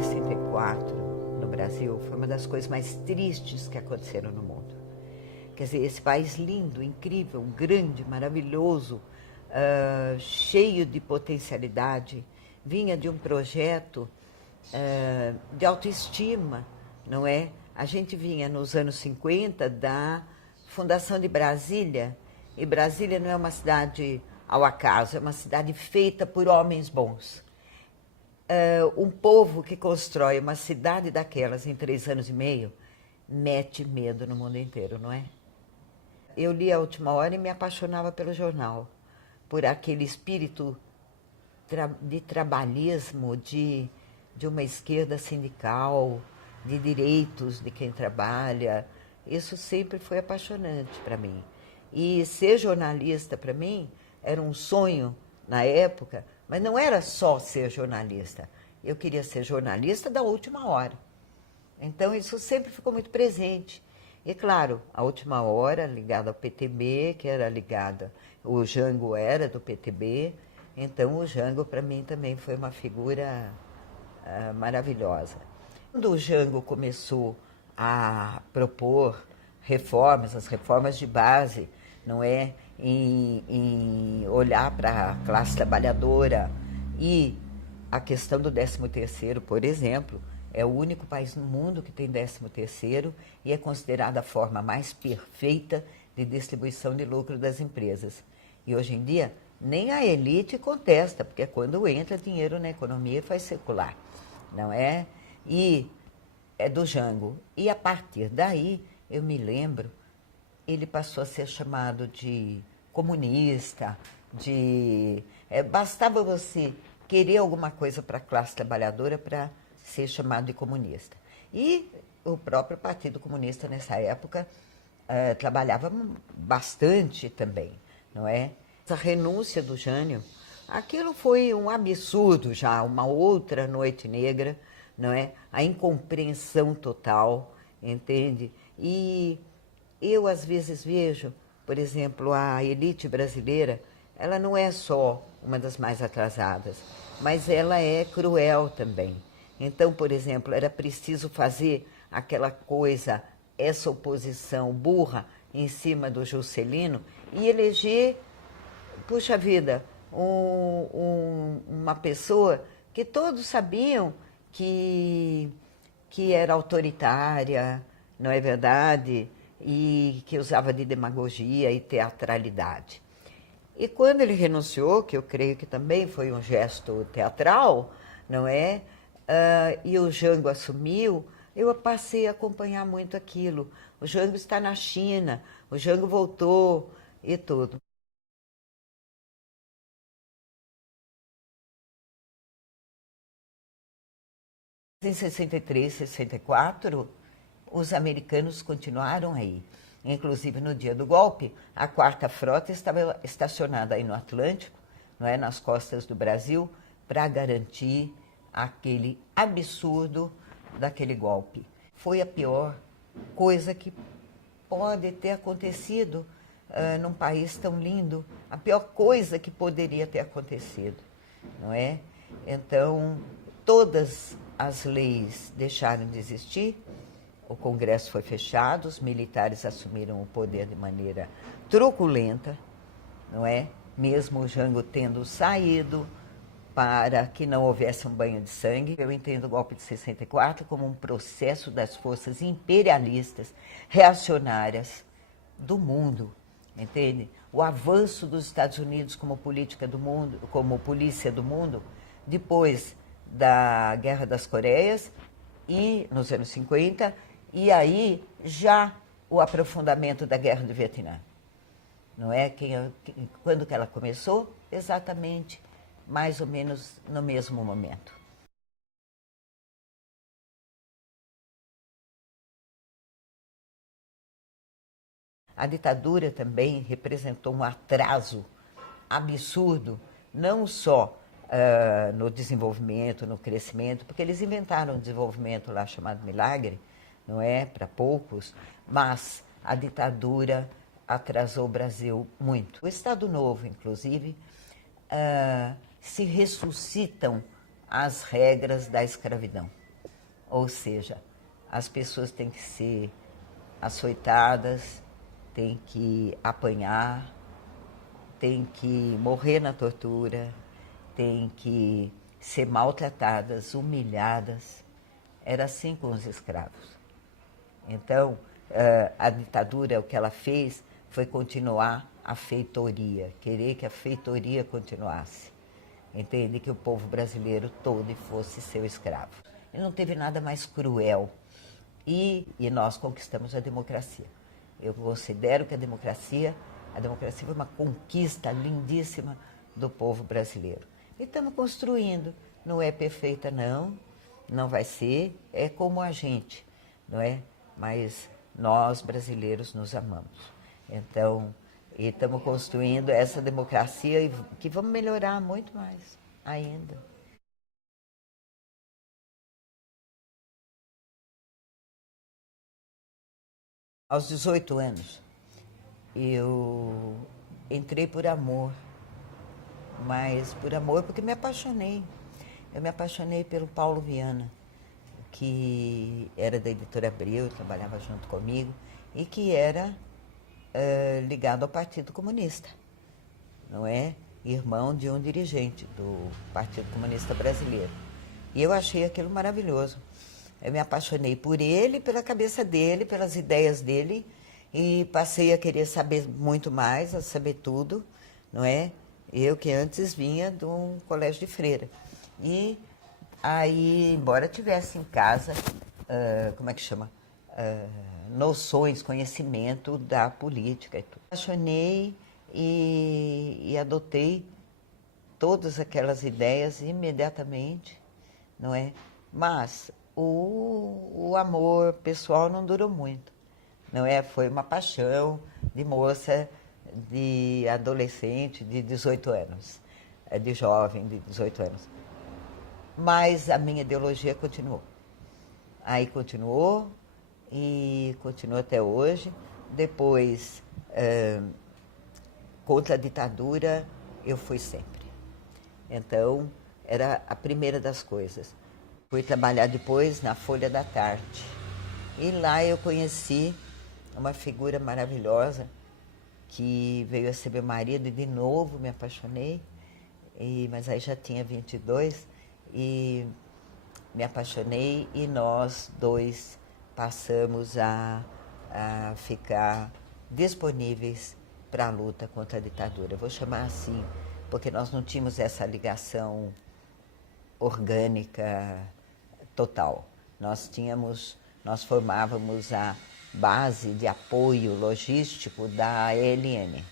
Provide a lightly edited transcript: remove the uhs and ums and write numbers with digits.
64 no Brasil foi uma das coisas mais tristes que aconteceram no mundo. Quer dizer, esse país lindo, incrível, grande, maravilhoso, cheio de potencialidade, vinha de um projeto de autoestima, não é? A gente vinha nos anos 50 da fundação de Brasília, e Brasília não é uma cidade ao acaso, é uma cidade feita por homens bons. Um povo que constrói uma cidade daquelas em 3 anos e meio mete medo no mundo inteiro, não é? Eu li A Última Hora e me apaixonava pelo jornal, por aquele espírito de trabalhismo, de uma esquerda sindical, de direitos de quem trabalha. Isso sempre foi apaixonante para mim. E ser jornalista, para mim, era um sonho na época, mas não era só ser jornalista. Eu queria ser jornalista da Última Hora. Então, isso sempre ficou muito presente. E, claro, A Última Hora, ligada ao PTB, que era ligada... O Jango era do PTB, então o Jango, para mim, também foi uma figura maravilhosa. Quando o Jango começou a propor reformas, as reformas de base, não é? Em olhar para a classe trabalhadora e a questão do 13º, por exemplo, é o único país no mundo que tem 13º e é considerada a forma mais perfeita de distribuição de lucro das empresas. E hoje em dia, nem a elite contesta, porque é quando entra dinheiro na economia e faz circular, não é? E é do Jango. E a partir daí, eu me lembro, ele passou a ser chamado de comunista, bastava você querer alguma coisa para a classe trabalhadora para ser chamado de comunista. E o próprio Partido Comunista, nessa época, trabalhava bastante também, não é? Essa renúncia do Jânio, aquilo foi um absurdo já, uma outra noite negra, não é? A incompreensão total, entende? E eu, às vezes, vejo, por exemplo, a elite brasileira, ela não é só uma das mais atrasadas, mas ela é cruel também. Então, por exemplo, era preciso fazer aquela coisa, essa oposição burra em cima do Juscelino e eleger, puxa vida, uma pessoa que todos sabiam que era autoritária, não é verdade? E que usava de demagogia e teatralidade. E quando ele renunciou, que eu creio que também foi um gesto teatral, não é? E o Jango assumiu, eu passei a acompanhar muito aquilo. O Jango está na China, o Jango voltou e tudo. Em 63, 64, os americanos continuaram aí. Inclusive, no dia do golpe, a 4ª Frota estava estacionada aí no Atlântico, não é, nas costas do Brasil, para garantir aquele absurdo daquele golpe. Foi a pior coisa que pode ter acontecido num país tão lindo, a pior coisa que poderia ter acontecido, não é? Então, todas as leis deixaram de existir, o Congresso foi fechado, os militares assumiram o poder de maneira truculenta, não é? Mesmo o Jango tendo saído para que não houvesse um banho de sangue. Eu entendo o golpe de 64 como um processo das forças imperialistas, reacionárias do mundo, entende? O avanço dos Estados Unidos como política do mundo, como polícia do mundo, depois da Guerra das Coreias e nos anos 50, e aí já o aprofundamento da Guerra do Vietnã. Não é? Quando que ela começou? Exatamente, mais ou menos no mesmo momento. A ditadura também representou um atraso absurdo, não só no desenvolvimento, no crescimento, porque eles inventaram um desenvolvimento lá chamado milagre, não é? Para poucos, mas a ditadura atrasou o Brasil muito. O Estado Novo, inclusive, se ressuscitam as regras da escravidão. Ou seja, as pessoas têm que ser açoitadas, têm que apanhar, têm que morrer na tortura, têm que ser maltratadas, humilhadas. Era assim com os escravos. Então, a ditadura, o que ela fez foi continuar a feitoria, querer que a feitoria continuasse. Entende? Que o povo brasileiro todo fosse seu escravo. E não teve nada mais cruel. E nós conquistamos a democracia. Eu considero que a democracia foi uma conquista lindíssima do povo brasileiro. E estamos construindo. Não é perfeita, não. Não vai ser. É como a gente, não é? Mas nós, brasileiros, nos amamos. Então, e estamos construindo essa democracia e que vamos melhorar muito mais ainda. Aos 18 anos, eu entrei por amor, mas por amor porque me apaixonei. Eu me apaixonei pelo Paulo Viana, que era da Editora Abril, trabalhava junto comigo, e que era ligado ao Partido Comunista, não é? Irmão de um dirigente do Partido Comunista Brasileiro. E eu achei aquilo maravilhoso. Eu me apaixonei por ele, pela cabeça dele, pelas ideias dele, e passei a querer saber muito mais, a saber tudo, não é? Eu que antes vinha de um colégio de freira. E aí, embora tivesse em casa, como é que chama? Noções, conhecimento da política e tudo. Apaixonei e adotei todas aquelas ideias imediatamente, não é? Mas o amor pessoal não durou muito, não é? Foi uma paixão de moça, de adolescente, de 18 anos, de jovem de 18 anos. Mas a minha ideologia continuou. Aí continuou e continua até hoje. Depois, contra a ditadura, eu fui sempre. Então, era a primeira das coisas. Fui trabalhar depois na Folha da Tarde. E lá eu conheci uma figura maravilhosa que veio a ser meu marido e de novo me apaixonei. Mas aí já tinha 22 e me apaixonei e nós dois passamos a ficar disponíveis para a luta contra a ditadura. Eu vou chamar assim, porque nós não tínhamos essa ligação orgânica total. Nós formávamos a base de apoio logístico da ELN.